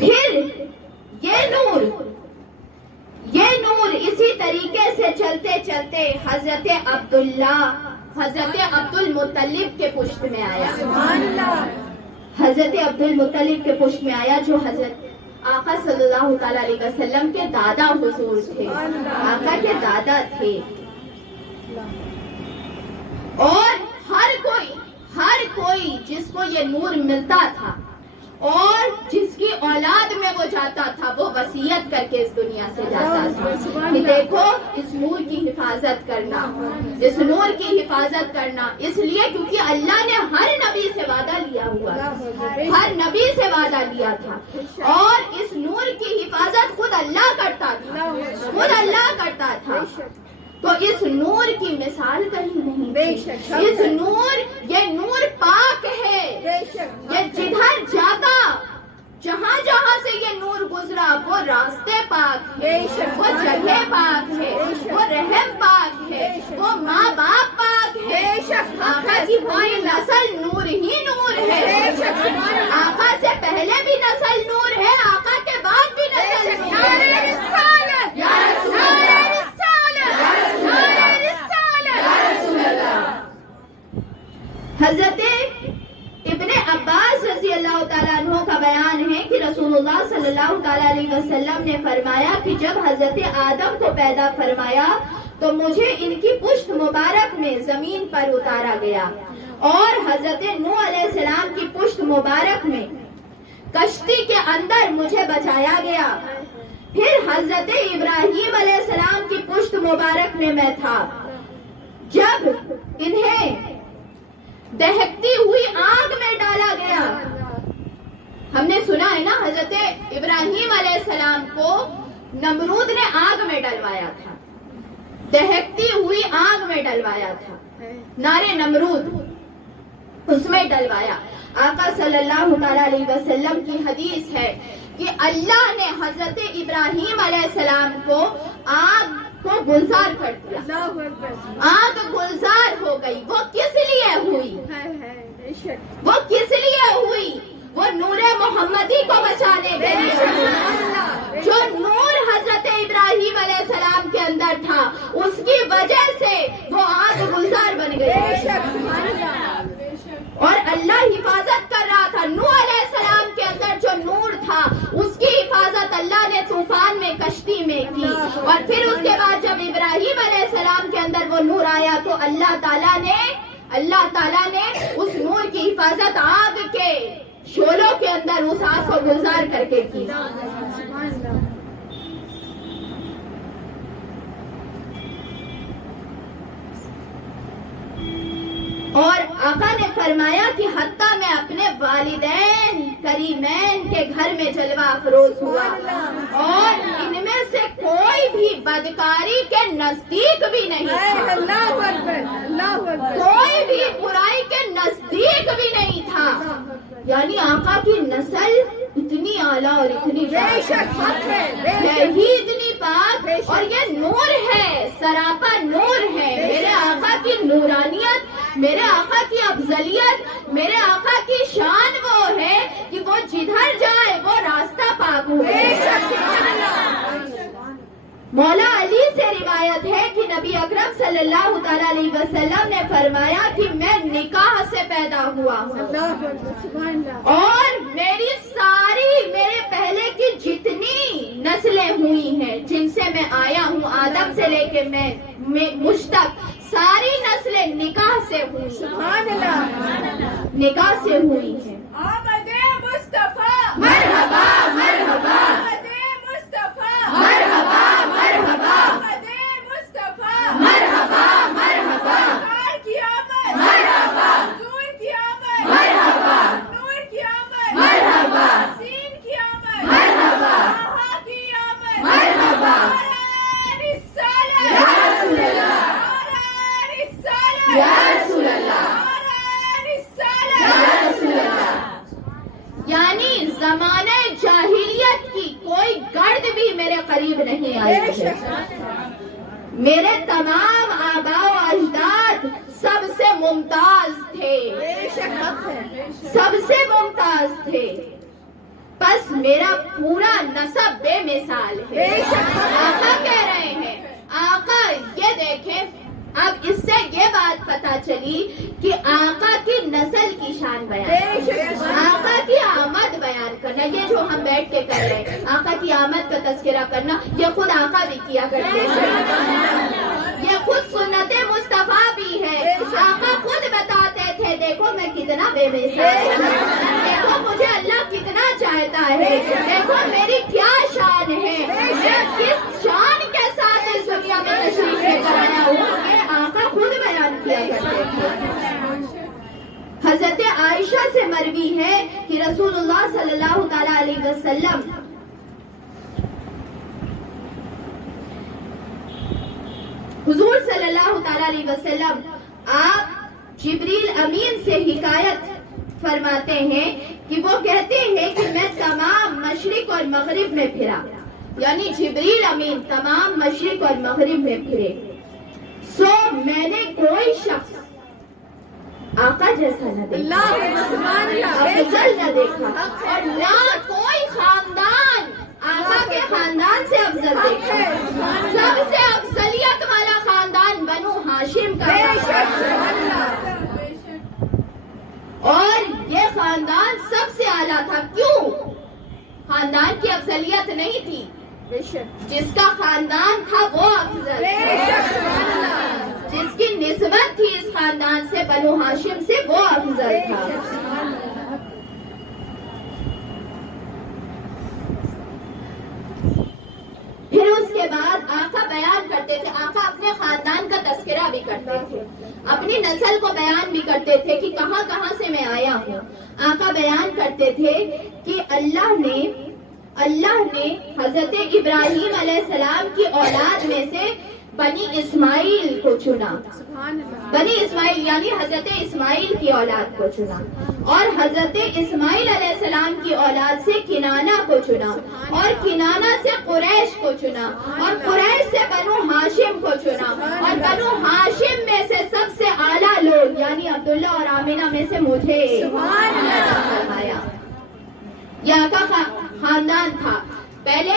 پھر یہ نور اسی طریقے سے چلتے چلتے حضرت عبد المطلب کے پشت میں آیا. حضرت عبد المطلب کے پشت میں آیا جو حضرت آقا صلی اللہ تعالیٰ علیہ وسلم کے دادا حضور تھے, آقا کے دادا تھے. اور ہر کوئی جس کو یہ نور ملتا تھا اور جس کی اولاد میں وہ جاتا تھا وہ وصیت کر کے اس دنیا سے جاتا تھا کہ دیکھو اس نور کی حفاظت کرنا, اس نور کی حفاظت کرنا. اس لیے کیونکہ اللہ نے ہر نبی سے وعدہ لیا ہوا تھا, ہر نبی سے وعدہ لیا تھا, اور اس نور کی حفاظت خود اللہ کرتا تھا, خود اللہ کرتا تھا. تو اس نور کی مثال کہیں نہیں. بے شک اس نور, یہ نور پاک ہے. یہ جدھر جاتا, جہاں جہاں سے یہ نور گزرا وہ راستے پاک ہے, وہ جگہ پاک ہے, وہ رحم پاک ہے, وہ ماں باپ پاک ہے. آقا کی پوری نسل نور ہی نور ہے. آقا سے پہلے بھی نسل نور ہے, آقا کے بعد بھی نسل نور ہے. حضرت ابن عباس رضی اللہ تعالیٰ عنہ کا بیان ہے کہ رسول اللہ صلی اللہ تعالیٰ علیہ وسلم نے فرمایا کہ جب حضرت آدم کو پیدا فرمایا تو مجھے ان کی پشت مبارک میں زمین پر اتارا گیا, اور حضرت نوح علیہ السلام کی پشت مبارک میں کشتی کے اندر مجھے بچایا گیا. پھر حضرت ابراہیم علیہ السلام کی پشت مبارک میں تھا جب انہیں دہکتی ہوئی آگ میں ڈالا گیا. ہم نے سنا ہے نا حضرت ابراہیم علیہ السلام کو نمرود نے آگ میں ڈلوایا تھا, دہکتی ہوئی آگ میں ڈلوایا تھا, نارے نمرود اس میں ڈلوایا. آقا صلی اللہ تعالیٰ علیہ وسلم کی حدیث ہے کہ اللہ نے حضرت ابراہیم علیہ السلام کو آگ کو گلزار کر دیا, آگ گلزار ہو گئی. وہ کس لیے ہوئی, وہ کس لیے ہوئی؟ وہ نور محمدی کو بچانے کے لیے. جو نور حضرت ابراہیم علیہ السلام کے اندر تھا اس کی وجہ سے وہ آگ گلزار بن گئی, اور اللہ حفاظت کر رہا تھا. نوح علیہ السلام کے اندر جو نور تھا اس کی حفاظت اللہ نے طوفان میں کشتی میں کی, اور پھر اس کے بعد جب ابراہیم علیہ السلام کے اندر وہ نور آیا تو اللہ تعالیٰ نے اس نور کی حفاظت آگ کے شعلوں کے اندر اس آگ کو گلزار کر کے کی. اور آقا نے فرمایا کہ حتیٰ میں اپنے والدین کریمین کے گھر میں جلوہ افروز ہوا, اور ان میں سے کوئی بھی بدکاری کے نزدیک بھی نہیں تھا, کوئی بھی برائی کے نزدیک بھی نہیں تھا. یعنی آقا کی نسل اتنی اعلیٰ اور اتنی ہے ہی اتنی پاک, اور یہ نور ہے, سراپا نور ہے. میرے آقا کی نورانیت, میرے آقا کی افضلیت, میرے آقا کی شان وہ ہے کہ وہ جدھر جائے وہ راستہ پاک ہو. مولا علی سے روایت ہے کہ نبی اکرم صلی اللہ تعالیٰ علیہ وسلم نے فرمایا کہ میں نکاح سے پیدا ہوا ہوں, اور میرے پہلے کی جتنی نسلیں ہوئی ہیں جن سے میں آیا ہوں, آدم سے لے کے میں مجھ تک ساری نسلیں نکاح سے ہوئی, نکاح سے ہوئی ہیں. مرحبا مرحبا مرحبا مرحبا مرحبا مرحبا مرحبا مرحبا مرحبا مرحبا مرحبا. یا رسول اللہ, یا رسول اللہ. یعنی زمانے قریب نہیں آئی ہے۔ میرے تمام آبا و اجداد سب سے ممتاز تھے، سب سے ممتاز تھے، بس میرا پورا نسب بے مثال ہے۔ آقا کہہ رہے ہیں، آقا یہ دیکھیں، اب اس سے یہ بات پتا چلی کہ آقا کی نسل کی شان بیان، آقا کی آمد بیان کرنا، یہ جو ہم بیٹھ کے کر رہے ہیں، آقا کی آمد کا تذکرہ کرنا، یہ خود آقا بھی کیا کرتے تھے، یہ خود سنت مصطفیٰ بھی ہے۔ آقا خود بتاتے تھے، دیکھو میں کتنا بے مثال ہوں، دیکھو مجھے اللہ کتنا چاہتا ہے، دیکھو میری کیا شان ہے، میں کس شان کے ساتھ اس دنیا میں تشریف لے کر آیا ہوں، یہ آقا خود بیان کیا کرتے تھے۔ حضرت عائشہ سے مروی ہے کہ رسول اللہ صلی اللہ تعالی علیہ وسلم حضور صلی اللہ تعالی علیہ وسلم آپ جبریل امین سے حکایت فرماتے ہیں کہ وہ کہتے ہیں کہ میں تمام مشرق اور مغرب میں پھرا، یعنی جبریل امین تمام مشرق اور مغرب میں پھرے، سو میں نے کوئی شخص آقا جیسا نہ دیکھا، افضل نہ دیکھا، اور نہ کوئی خاندان آقا کے خاندان سے افضل دیکھا۔ سب سے افضلیت والا خاندان بنو ہاشم کا تھا، اور یہ خاندان سب سے اعلیٰ تھا۔ کیوں؟ خاندان کی افضلیت نہیں تھی، جس کا خاندان تھا وہ افضل، جس کی نسبت تھی اس خاندان سے بنو ہاشم سے وہ افضل تھا۔ پھر اس کے بعد آقا بیان کرتے تھے، آقا اپنے خاندان کا تذکرہ بھی کرتے تھے، اپنی نسل کو بیان بھی کرتے تھے کہ کہاں کہاں سے میں آیا ہوں۔ آقا بیان کرتے تھے کہ اللہ نے حضرت ابراہیم علیہ السلام کی اولاد میں سے بنی اسماعیل کو چنا، بنی اسماعیل یعنی حضرت اسماعیل کی اولاد کو چنا، اور حضرت اسماعیل علیہ السلام کی اولاد سے کنانہ کو چنا، اور کنانہ سے قریش کو چنا، اور قریش سے بنو ہاشم کو چنا، اور بنو ہاشم میں سے سب سے اعلیٰ لوگ یعنی عبداللہ اور آمنہ میں سے مجھے فرمایا۔ یہ آقا کا خاندان تھا، پہلے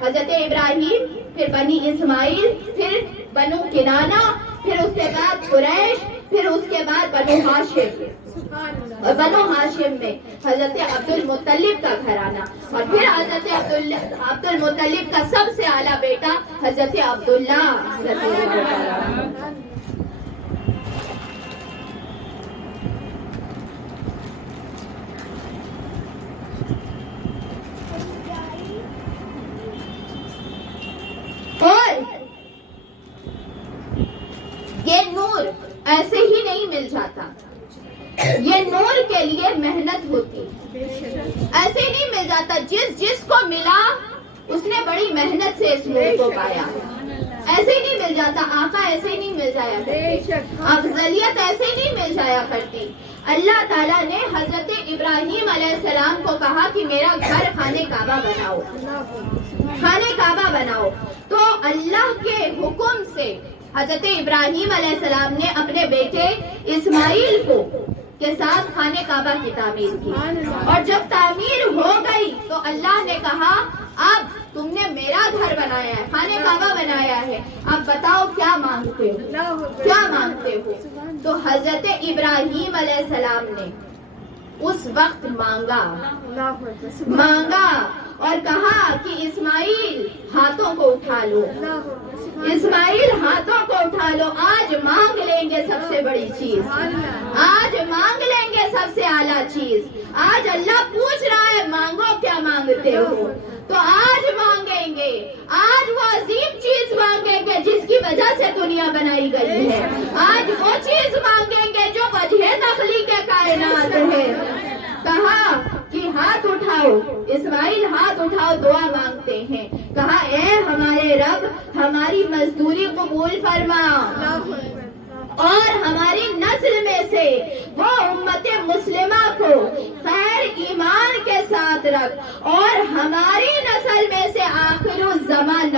حضرت ابراہیم، پھر بنی اسماعیل، پھر بنو کنانہ، پھر اس کے بعد قریش، پھر اس کے بعد بنو ہاشم، اور بنو ہاشم میں حضرت عبد المطلب کا گھرانہ، اور پھر حضرت عبد المطلب کا سب سے اعلیٰ بیٹا حضرت عبداللہ رضی اللہ عنہ۔ اور یہ نور ایسے ہی نہیں مل جاتا، یہ نور کے لیے محنت ہوتی، ایسے ہی نہیں مل جاتا۔ جس کو ملا اس نے بڑی محنت سے اس نور کو پایا، ایسے ہی نہیں مل جاتا۔ آقا ایسے ہی نہیں مل جایا کرتے، افضلیت ایسے ہی نہیں مل جایا کرتی۔ اللہ تعالیٰ نے حضرت ابراہیم علیہ السلام کو کہا کہ میرا گھر خانہ کعبہ بناؤ، خانہ کعبہ بناؤ، تو اللہ کے حکم سے حضرت ابراہیم علیہ السلام نے اپنے بیٹے اسماعیل کے ساتھ خانہ کعبہ کی تعمیر کی، اور جب تعمیر ہو گئی تو اللہ نے کہا اب تم نے میرا گھر بنایا ہے، خانہ کعبہ بنایا ہے، اب بتاؤ کیا مانگتے ہو، کیا مانگتے ہو؟ تو حضرت ابراہیم علیہ السلام نے اس وقت مانگا اور کہا کہ اسماعیل ہاتھوں کو اٹھا لو، اسماعیل ہاتھوں کو اٹھا لو، آج مانگ لیں گے سب سے بڑی چیز، آج مانگ لیں گے سب سے اعلیٰ چیز، آج اللہ پوچھ رہا ہے مانگو کیا مانگتے ہو، تو آج مانگیں گے، آج وہ عظیم چیز مانگیں گے جس کی وجہ سے دنیا بنائی گئی ہے، آج وہ چیز مانگیں گے جو وجہ تخلیق کائنات ہے۔ کہا کہ ہاتھ اٹھاؤ، اسماعیل ہاتھ اٹھاؤ، دعا مانگتے ہیں۔ کہا اے ہمارے رب ہماری مزدوری قبول فرما، اور ہماری نسل میں سے وہ امت مسلمہ کو خیر ایمان کے ساتھ رکھ، اور ہماری نسل میں سے آخر الزمان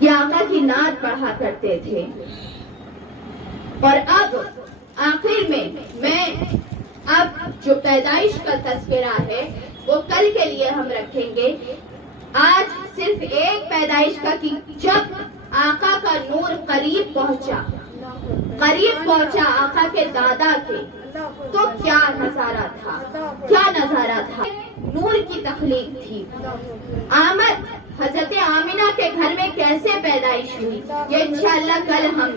یہ آقا کی نعت پڑھا کرتے تھے. اور اب آخر میں اب جو پیدائش کا تذکرہ ہے وہ کل کے لیے ہم رکھیں گے. آج صرف ایک پیدائش کا کہ جب آقا کا نور قریب پہنچا آقا کے دادا کے, تو کیا نظارہ تھا. نور کی تخلیق تھی. آمد حضرت آمینہ کے گھر میں کیسے پیدائش ہوئی, یہ انشاءاللہ کل ہم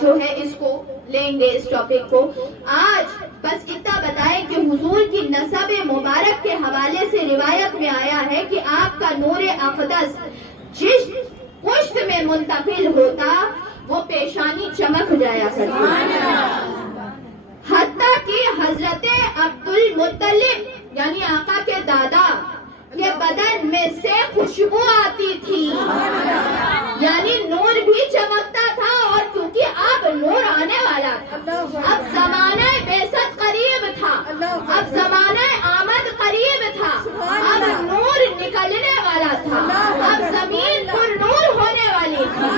جو ہے اس کو لیں گے, اس ٹاپک کو. آج بس اتنا بتائیں کہ حضور کی نسب مبارک کے حوالے سے روایت میں آیا ہے کہ آپ کا نور اقدس جس پشت میں منتقل ہوتا وہ پیشانی چمک جایا کرتی, حتیٰ کہ حضرت عبد المطلب یعنی آقا کے دادا کے بدن میں سے خوشبو آتی تھی, یعنی نور بھی چمکتا تھا. اور کیونکہ اب نور آنے والا تھا, اب زمانہ بعثت قریب تھا, اب زمانہ آمد قریب تھا, اب نور نکلنے والا تھا, اب زمین پر نور ہونے والی تھی,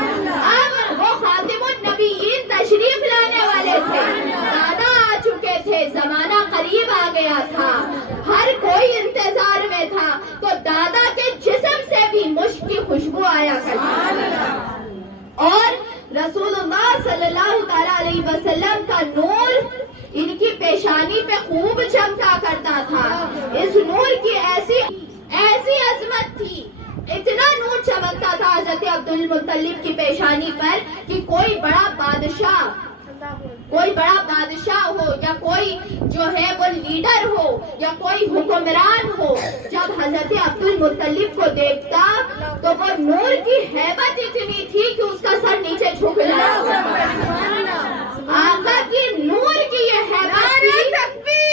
اب وہ خاتم النبیین تشریف لانے والے تھے, دادا آ چکے تھے, زمانہ قریب آ گیا تھا, ہر کوئی انتظار میں تھا. تو دادا کے جسم سے بھی مشک کی خوشبو آیا کرتی, اور رسول اللہ صلی اللہ تعالی علیہ وسلم کا نور ان کی پیشانی پہ خوب چمکا کرتا تھا. اس نور کی ایسی عظمت تھی, اتنا نور چمکتا تھا حضرت عبد المطلب کی پیشانی پر کہ کوئی بڑا بادشاہ ہو یا کوئی جو ہے وہ لیڈر ہو یا کوئی حکمران ہو, جب حضرت عبد المطلب کو دیکھتا تو وہ نور کی ہیبت اتنی تھی کہ اس کا سر نیچے جھک جاتا. آقا کی نور کی یہ ہیبت تھی.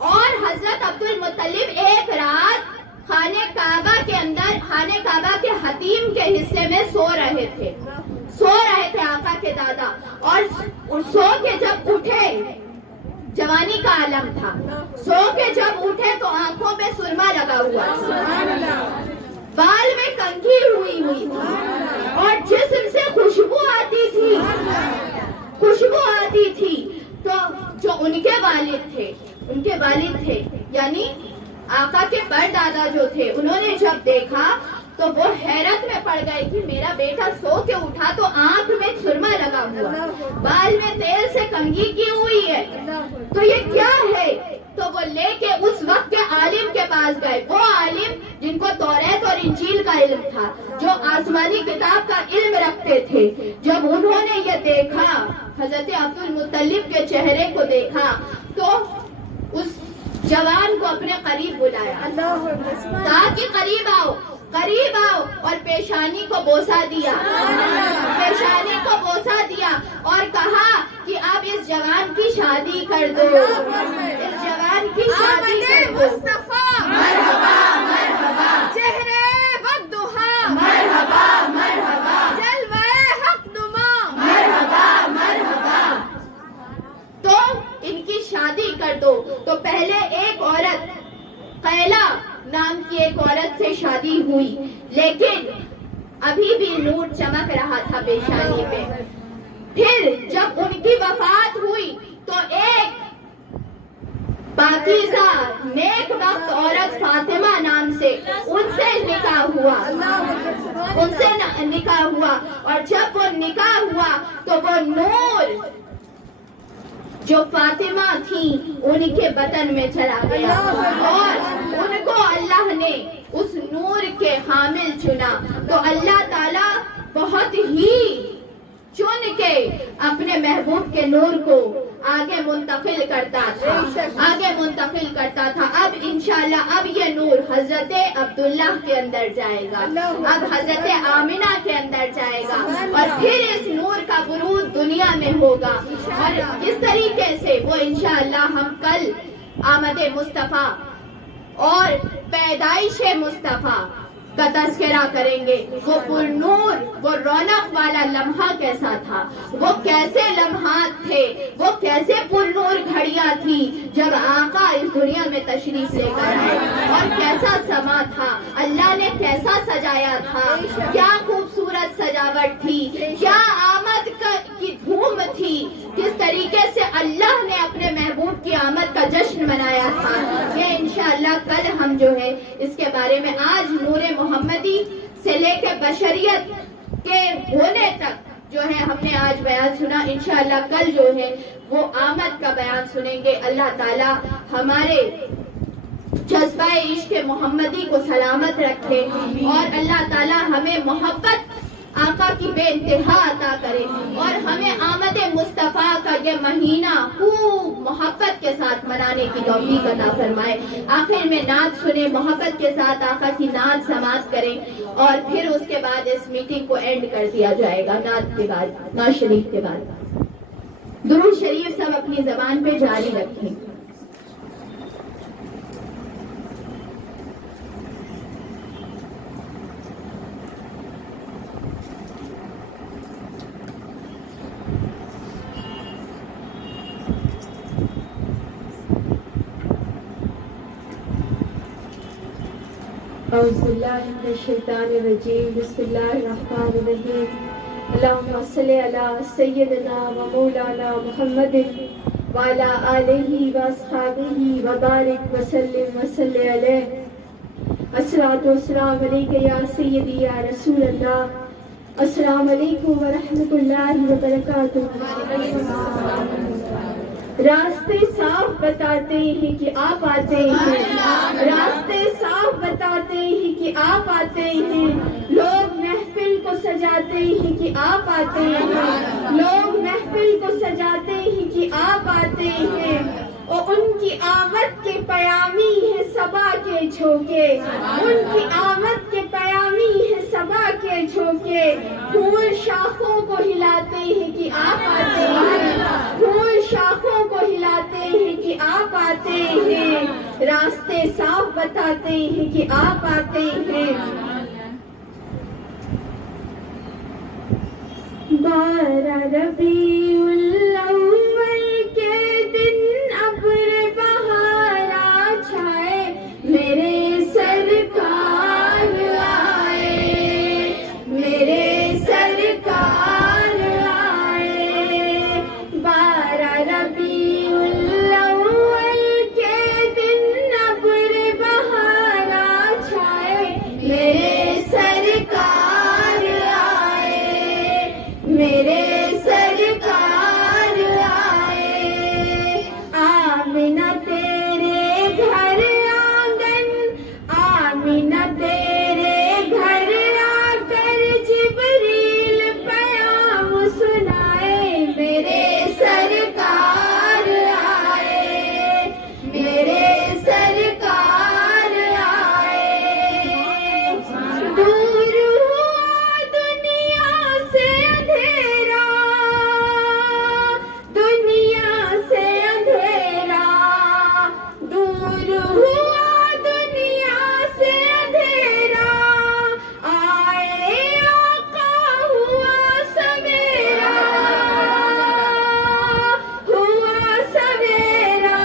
اور حضرت عبد المطلب ایک رات خانہ کعبہ کے حتیم کے حصے میں سو رہے تھے آقا کے دادا, اور سو کے جب اٹھے, جوانی کا عالم تھا, سو کے جب اٹھے تو آنکھوں میں سرما لگا ہوا تھا, بال میں کنگھی ہوئی تھی, اور جسم سے خوشبو آتی تھی. تو جو ان کے والد تھے یعنی آقا کے پردادا جو تھے, انہوں نے جب دیکھا تو وہ حیرت میں پڑ گئے کہ میرا بیٹا سو کے اٹھا تو آنکھ میں سرما لگا ہوا, بال میں تیل سے کنگھی کی ہوئی ہے, تو یہ کیا ہے. تو وہ لے کے اس وقت کے عالم کے پاس گئے, وہ عالم جن کو توریت اور انجیل کا علم تھا, جو آسمانی کتاب کا علم رکھتے تھے. جب انہوں نے یہ دیکھا, حضرت عبد المطلب کے چہرے کو دیکھا, تو اس جوان کو اپنے قریب بلایا تاکہ قریب آؤ اور پیشانی کو بوسا دیا اور کہا کہ اب اس جوان کی شادی کر دو, اس جوان کی شادی کر دو. مرحبا مرحبا چہرے بددہا, مرحبا مرحبا جلوے حق نما, مرحبا مرحبا. تو ان کی شادی کر دو. تو پہلے ایک عورت قیلا نام کی ایک عورت سے شادی ہوئی, لیکن ابھی بھی نور چمک رہا تھا پیشانی پہ. پھر جب ان کی وفات ہوئی تو ایک پاکیزہ نیک وقت عورت فاطمہ نام سے ان سے نکاح ہوا, اور جب وہ نکاح ہوا تو وہ نور جو فاطمہ تھی ان کے بدن میں چلا گیا, اور ان کو اللہ نے اس نور کے حامل چنا. تو اللہ تعالیٰ بہت ہی چن کے اپنے محبوب کے نور کو آگے منتقل کرتا تھا. اب انشاءاللہ اب یہ نور حضرت عبداللہ کے اندر جائے گا, اب حضرت آمینہ کے اندر جائے گا, اور پھر اس نور کا برود دنیا میں ہوگا. اور اس طریقے سے وہ انشاءاللہ ہم کل آمد مصطفیٰ اور پیدائش مصطفیٰ کا تذکرہ کریں گے. وہ پرنور، وہ رونق والا لمحہ کیسا تھا، وہ کیسے لمحات تھے، وہ کیسے پرنور گھڑیاں تھی جب آقا اس دنیا میں تشریف لے کر آئے، اور کیسا سما تھا، اللہ نے کیسا سجایا تھا، کیا خوبصورت سجاوٹ تھی، کیا آمد کی دھوم تھی، کس طریقے سے اللہ نے اپنے محبوب کی آمد کا جشن منایا تھا. یہ انشاءاللہ کل ہم جو ہے اس کے بارے میں آج نور محمدی سے لے کے بشریت کے ہونے تک جو ہے ہم نے آج بیان سنا. انشاءاللہ کل جو ہے وہ آمد کا بیان سنیں گے. اللہ تعالی ہمارے جذبہ عشق محمدی کو سلامت رکھے اور اللہ تعالی ہمیں محبت آقا کی بے انتہا عطا کرے اور ہمیں آمد مصطفیٰ کا یہ مہینہ خوب محبت کے ساتھ منانے کی توفیق عطا فرمائے. آخر میں نعت سنیں، محبت کے ساتھ آقا کی نعت سماعت کریں اور پھر اس کے بعد اس میٹنگ کو اینڈ کر دیا جائے گا. نعت کے بعد، نعت شریف کے بعد درود شریف سب اپنی زبان پہ جاری رکھیں. اعوذ باللہ من الشیطان الرجیم. بسم اللہ الرحمن الرحیم. اللہم صلی علی سیدنا و مولانا محمد وعلی آلہ و اصحابہ وبارک وسلم وصلی علیہ. الصلاۃ والسلام علیک یا سیدی یا رسول اللہ. السلام علیکم ورحمۃ اللہ وبرکاتہ. راستے صاف بتاتے ہیں کہ آپ آتے ہیں، راستے صاف بتاتے ہیں کہ آپ آتے ہیں. لوگ محفل کو سجاتے ہیں کہ آپ آتے ہیں، لوگ محفل کو سجاتے ہیں کہ آپ آتے ہیں. اور ان کی آمد کے پیامی ہے صبا کے جھونکے، ان کی آمد کے پیامی ہے صبا کے جھونکے. پھول شاخوں کو ہلاتے ہیں کہ آپ آتے ہیں، پھول شاخوں کو ہلاتے ہیں کہ آپ آتے ہیں. راستے صاف بتاتے ہیں کہ آپ آتے ہیں. 12 ربیع الاول کے دن ابر بہارا چھائے، میرے سرکار آئے، میرے سرکار آئے. 12 ربیع الاول کے دن ابر بہارا چھائے، میرے سرکار آئے، میرے سرکار آئے. آمنہ تیرے گھر آنگن، آمنہ تیرے گھر آ کر جبریل پیام سنائے، میرے سرکار آئے، میرے سرکار آئے. دور ہوا دنیا سے اندھیرا، دنیا سے اندھیرا. دور ہوا دنیا سے اندھیرا، آئے آقا ہوا سویرا، ہوا سویرا.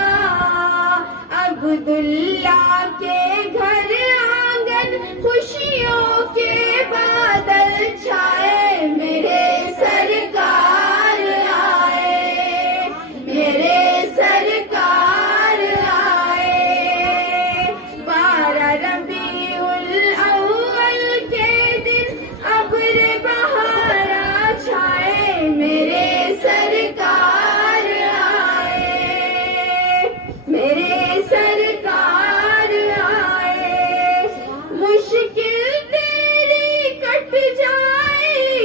عبداللہ کے گھر آنگن خوشیوں کے بادل چھائے، میرے سرکار آئے، میرے سرکار آئے. 12 ربیع الاول کے دن ابر بہارا چھائے، میرے سرکار آئے، میرے سرکار آئے. مشکل تیری کٹ جائے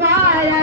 12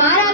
12